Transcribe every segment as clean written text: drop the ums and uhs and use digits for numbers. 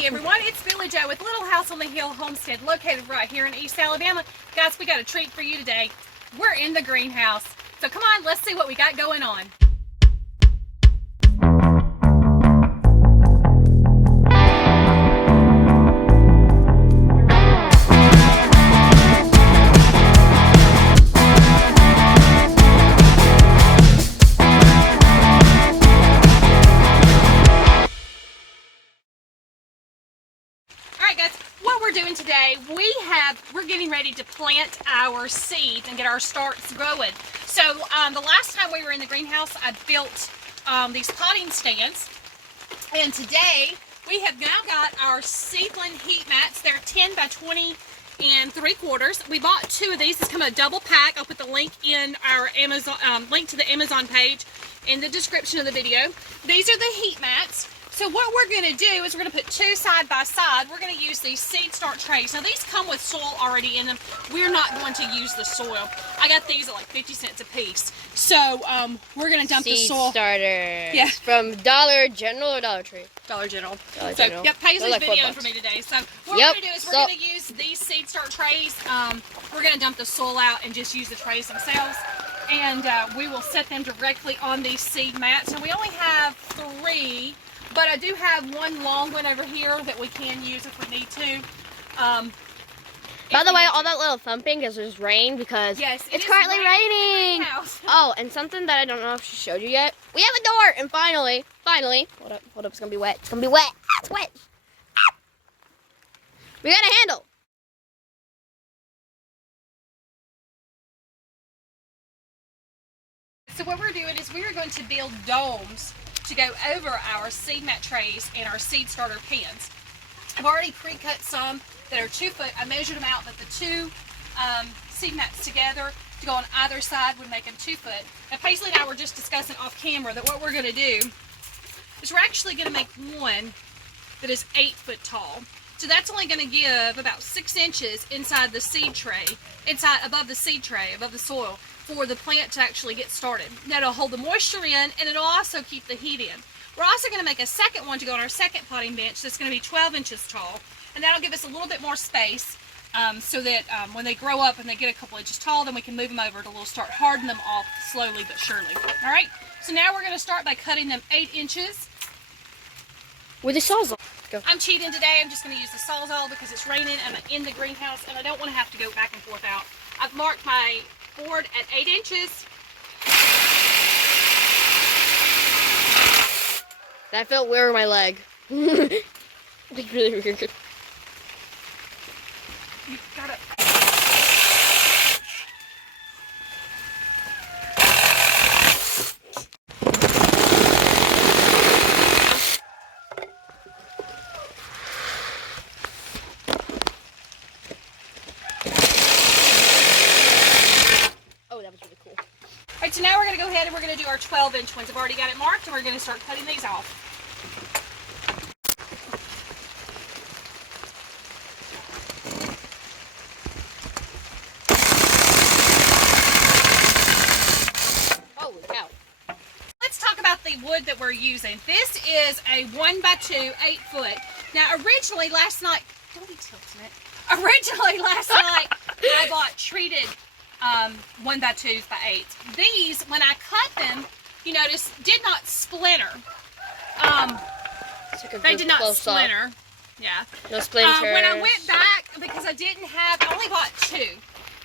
Hey everyone, it's Billy Joe with Little House on the Hill Homestead, located right here in East Alabama. Guys, we got a treat for you today. We're in the greenhouse. So come on, let's see what we got going on. Doing today, we're getting ready to plant our seeds and get our starts growing. So the last time we were in the greenhouse, I built these potting stands, and today we have now got our seedling heat mats. They're 10 by 20 and 3/4. We bought 2 of these. It's come in a double pack. I'll put the link in our Amazon link to the Amazon page in the description of the video. These are the heat mats. So what we're going to do is we're going to put 2 side by side. We're going to use these seed start trays. Now these come with soil already in them. We're not going to use the soil. I got these at like 50 cents a piece. So we're going to dump the soil. Seed starter. Yeah. From Dollar General or Dollar Tree? Dollar General. Dollar so General. yep, Paisley's like videoing for me today. So what we're going to do is we're going to use these seed start trays. We're going to dump the soil out and just use the trays themselves. And we will set them directly on these seed mats. And we only have 3. But I do have one long one over here that we can use if we need to. By the way, all that little thumping is just rain because it's currently raining. Oh, and something that I don't know if she showed you yet. We have a door, and finally, hold up, it's gonna be wet. It's gonna be wet. It's wet. We got a handle. So what we're doing is we are going to build domes to go over our seed mat trays and our seed starter pans. I've already pre-cut some that are 2 foot. I measured them out, but the 2 seed mats together to go on either side would make them 2 foot. Now Paisley and I were just discussing off camera that what we're going to do is we're actually going to make one that is 8 foot tall. So that's only going to give about 6 inches inside the seed tray, above the seed tray, above the soil, for the plant to actually get started. That'll hold the moisture in, and it'll also keep the heat in. We're also going to make a second one to go on our second potting bench that's going to be 12 inches tall, and that'll give us a little bit more space so that when they grow up and they get a couple inches tall, then we can move them over to start hardening them off slowly but surely. All right, so now we're going to start by cutting them 8 inches. With the sawzall. Go. I'm cheating today. I'm just going to use the sawzall because it's raining and I'm in the greenhouse and I don't want to have to go back and forth out. I've marked my board at 8 inches. That felt weird on my leg. It's really weird. You gotta. Alright, so now we're going to go ahead and we're going to do our 12-inch ones. I've already got it marked and we're going to start cutting these off. Holy cow. Let's talk about the wood that we're using. This is a 1 by 2, 8 foot. Now originally last night, don't be tilting it. Originally last night I bought treated 1 by 2s by 8s. These, when I cut them, you notice, did not splinter. They did not splinter. Yeah. No splinters. When I went back, because I only bought 2.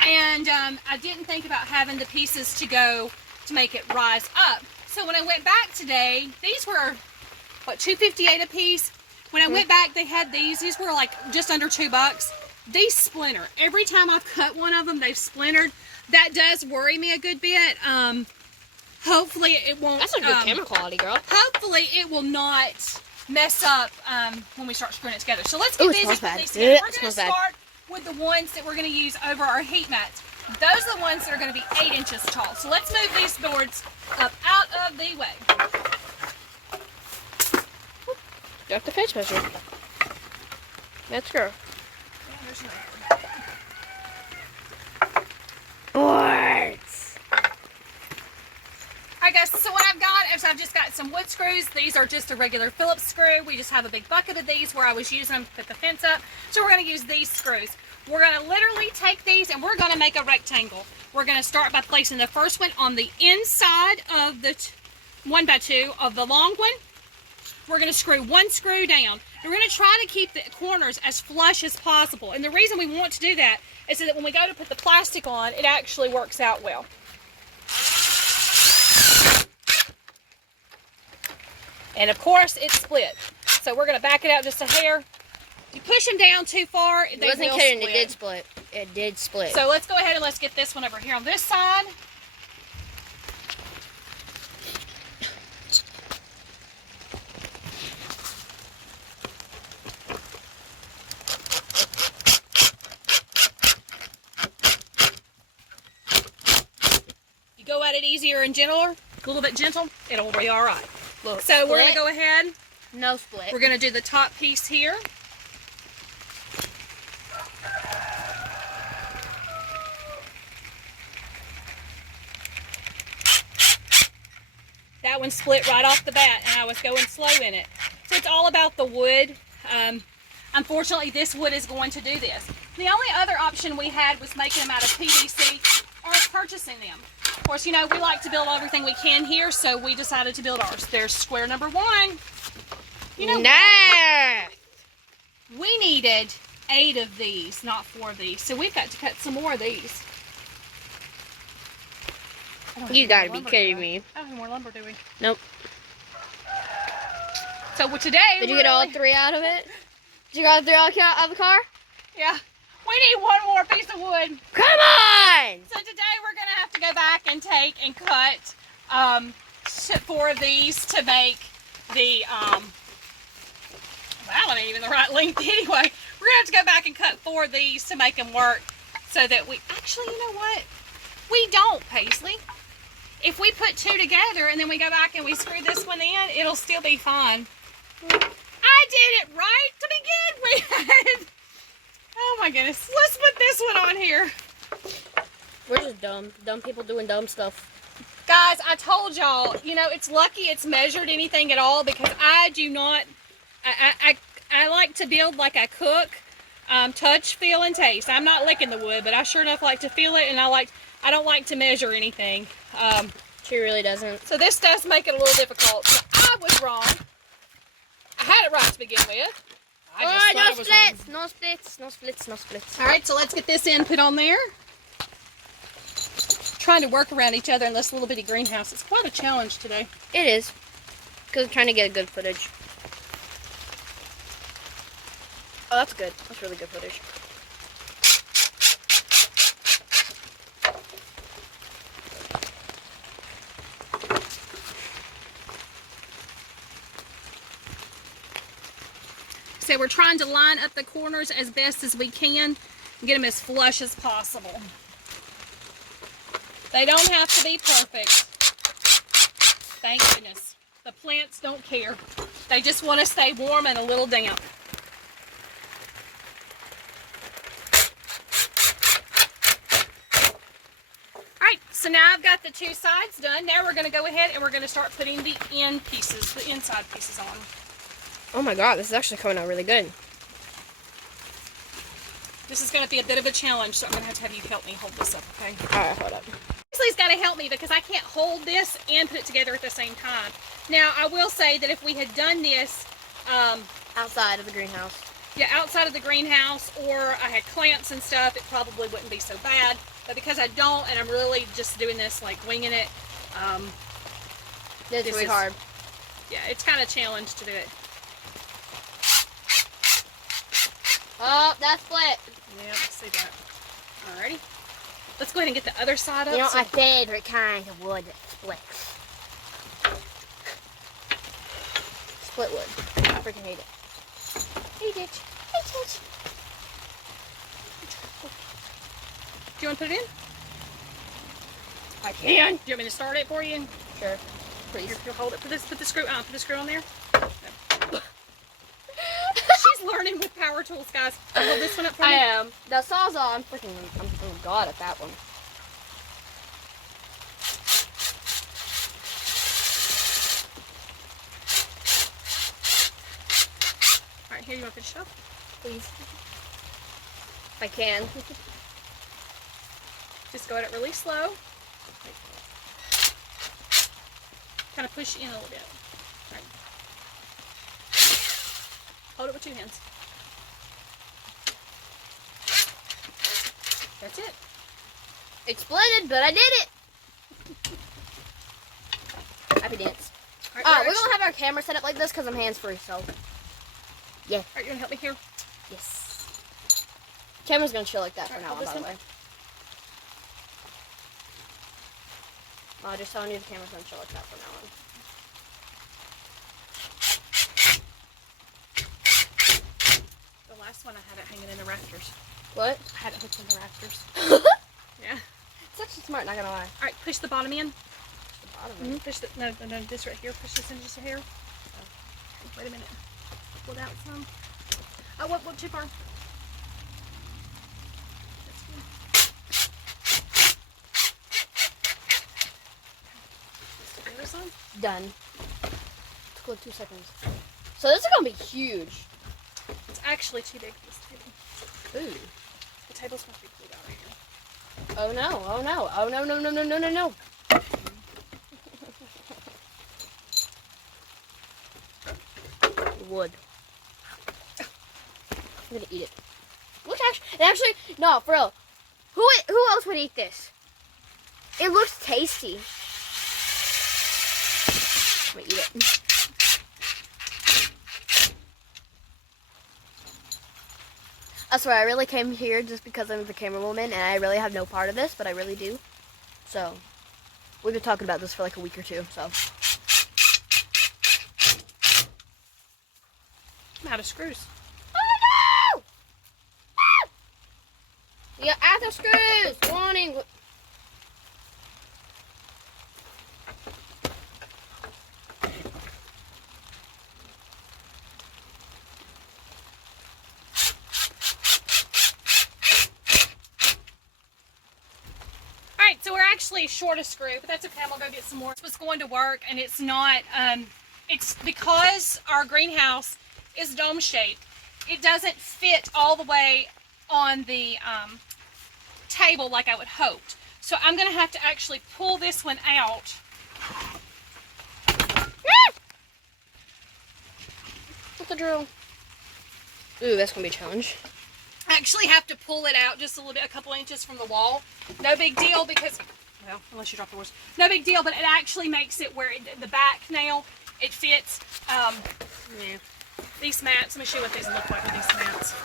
And I didn't think about having the pieces to go to make it rise up. So when I went back today, these were, what, $2.58 a piece? When I went back, they had these. These were like just under $2. These splinter. Every time I've cut one of them, they've splintered. That does worry me a good bit. Hopefully it won't. That's a good camera quality, girl. Hopefully it will not mess up when we start screwing it together. So let's get busy with these together. We're going to start with the ones that we're going to use over our heat mats. Those are the ones that are going to be 8 inches tall. So let's move these boards up out of the way. Got the face measure. Let's go. Yeah, there's no. Boards. Alright guys, so what I've got is I've just got some wood screws. These are just a regular Phillips screw. We just have a big bucket of these where I was using them to put the fence up. So we're going to use these screws. We're going to literally take these and we're going to make a rectangle. We're going to start by placing the first one on the inside of the 1x2 of the long one. We're going to screw one screw down. We're going to try to keep the corners as flush as possible. And the reason we want to do that is so that when we go to put the plastic on, it actually works out well. And of course, it's split. So we're going to back it out just a hair. If you push them down too far, they will split. Wasn't kidding, it did split. It did split. So let's go ahead and let's get this one over here on this side. You go at it easier and gentler, a little bit gentle, it'll be all right. Look, so we're going to go ahead. No split. We're going to do the top piece here. That one split right off the bat, and I was going slow in it. So it's all about the wood. Unfortunately, this wood is going to do this. The only other option we had was making them out of PVC or purchasing them. Of course, you know, we like to build everything we can here, so we decided to build ours. There's square number one. You know what? We needed 8 of these, not 4 of these. So we've got to cut some more of these. You gotta be kidding me. I don't have more lumber, do we? Nope. So today, did you get all 3 out of it? Did you get all 3 out of the car? Yeah. We need one more piece of wood. Come on! So today we're going to have to go back and take and cut 4 of these to make the, well, that ain't even the right length anyway. We're going to have to go back and cut 4 of these to make them work so that we, actually, you know what? We don't, Paisley. If we put 2 together and then we go back and we screw this one in, it'll still be fine. I did it right to begin with. Oh my goodness. Let's put this one on here. We're just dumb. Dumb people doing dumb stuff. Guys, I told y'all, you know, it's lucky it's measured anything at all because I do not, I like to build like I cook, touch, feel, and taste. I'm not licking the wood, but I sure enough like to feel it, and I don't like to measure anything. She really doesn't. So this does make it a little difficult. So I was wrong. I had it right to begin with. No splits, no splits, no splits, no splits. All right, so let's get this end put on there. Trying to work around each other in this little bitty greenhouse. It's quite a challenge today. It is, because I'm trying to get a good footage. Oh, that's good. That's really good footage. So we're trying to line up the corners as best as we can and get them as flush as possible. They don't have to be perfect. Thank goodness. The plants don't care. They just want to stay warm and a little damp. Alright, so now I've got the 2 sides done. Now we're going to go ahead and we're going to start putting the end pieces, the inside pieces on. Oh my god, this is actually coming out really good. This is going to be a bit of a challenge, so I'm going to have you help me hold this up, okay? Alright, hold up. Paisley's got to help me because I can't hold this and put it together at the same time. Now, I will say that if we had done this outside of the greenhouse. Yeah, outside of the greenhouse, or I had clamps and stuff, it probably wouldn't be so bad. But because I don't, and I'm really just doing this like winging it, it's really hard. Yeah, it's kind of a challenge to do it. Oh, that's split. Yeah, let's see that. Alrighty. Let's go ahead and get the other side up. You know, my favorite kind of wood that splits. Split wood. I freaking hate it. Hate it. Hate it. Do you want to put it in? I can. Do you want me to start it for you? Sure. Please. Here, hold it. Put the screw on there. No. She's learning with power tools, guys. Hold this one up for me. I am. The Sawzall, I'm god at that one. here. You want to finish it off? Please. If I can. Just go at it really slow. Kind of push in a little bit. All right. Hold it with 2 hands. That's it. Exploded, but I did it. Happy dance. Right, we're gonna have our camera set up like this because I'm hands-free, so yeah. Alright, you wanna help me here? Yes. Camera's gonna chill like that for now on, by the way. Just telling you the camera's gonna chill like that for now on. The last one I had it hanging in the rafters. What? I had it hooked in the rafters. Yeah. It's actually smart, not gonna lie. Alright, push the bottom in. Bottom. Push the, no, this right here. Push this in just a hair. Oh, wait a minute. Pull it out some. Oh, what too far? That's good. Done. Took like 2 seconds. So this is gonna be huge. It's actually too big for this table. Ooh. The table's supposed to be pulled out right here. Oh no, oh no, oh no, no, no, no, no, no, no. Wood. I'm gonna eat it. Look, actually, no, for real. Who else would eat this? It looks tasty. I'm gonna eat it. I swear, I really came here just because I'm the camerawoman, and I really have no part of this, but I really do. So, we've been talking about this for like a week or two, so. I'm out of screws. Oh no! Ah! You're out of screws! Warning! Alright, so we're actually short a screw, but that's okay. I'm gonna go get some more. This was going to work, and it's not, it's because our greenhouse is dome shaped. It doesn't fit all the way on the table like I would hoped. So I'm gonna have to actually pull this one out. What's the drill? Ooh, that's gonna be a challenge. I actually have to pull it out just a little bit, a couple inches from the wall. No big deal because, well, unless you drop the horse. No big deal, but it actually makes it where the back nail, it fits. Yeah. These mats, let me show you what these look like with these mats.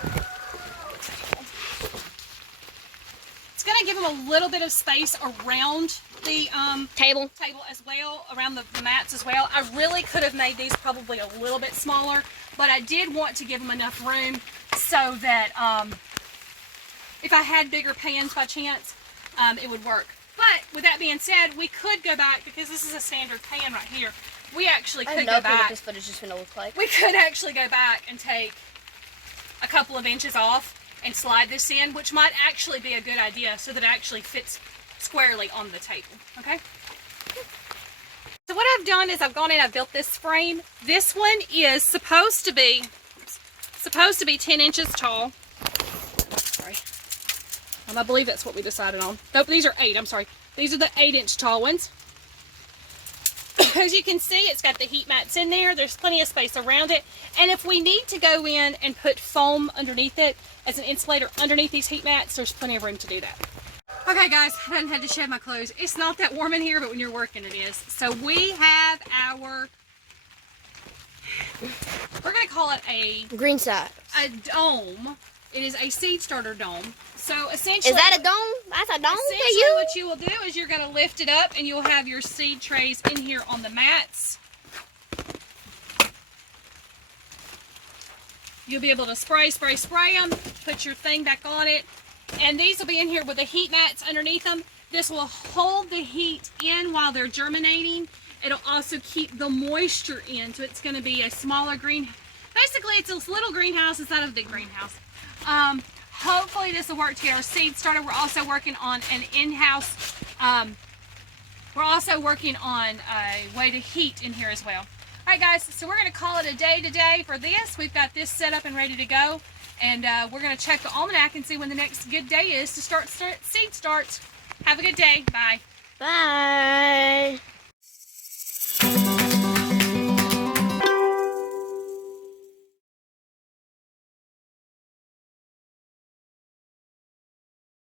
It's going to give them a little bit of space around the table as well, around the mats as well. I really could have made these probably a little bit smaller, but I did want to give them enough room so that if I had bigger pans by chance, it would work. But with that being said, we could go back, because this is a standard pan right here. We actually could go back. What this footage is going to look like. We could actually go back and take a couple of inches off and slide this in, which might actually be a good idea so that it actually fits squarely on the table. Okay? So what I've done is I've gone in, I've built this frame. This one is supposed to be 10 inches tall. Sorry. I believe that's what we decided on. Nope, these are 8. I'm sorry. These are the 8-inch tall ones. As you can see, it's got the heat mats in there. There's plenty of space around it. And if we need to go in and put foam underneath it as an insulator underneath these heat mats, there's plenty of room to do that. Okay guys, I haven't had to shed my clothes. It's not that warm in here, but when you're working it is. So we have our, we're going to call it a green side. A dome. It is a seed starter dome. So essentially, is that a dome? That's a dome to essentially you? What you will do is you're going to lift it up and you'll have your seed trays in here on the mats. You'll be able to spray them, put your thing back on it. And these will be in here with the heat mats underneath them. This will hold the heat in while they're germinating. It'll also keep the moisture in. So it's going to be a smaller green. Basically, it's a little greenhouse instead of a big greenhouse. Hopefully this will work to get our seed started. We're also working on an in-house, we're also working on a way to heat in here as well. Alright guys, so we're going to call it a day today for this. We've got this set up and ready to go. And we're going to check the almanac and see when the next good day is to start seed starts. Have a good day. Bye. Bye.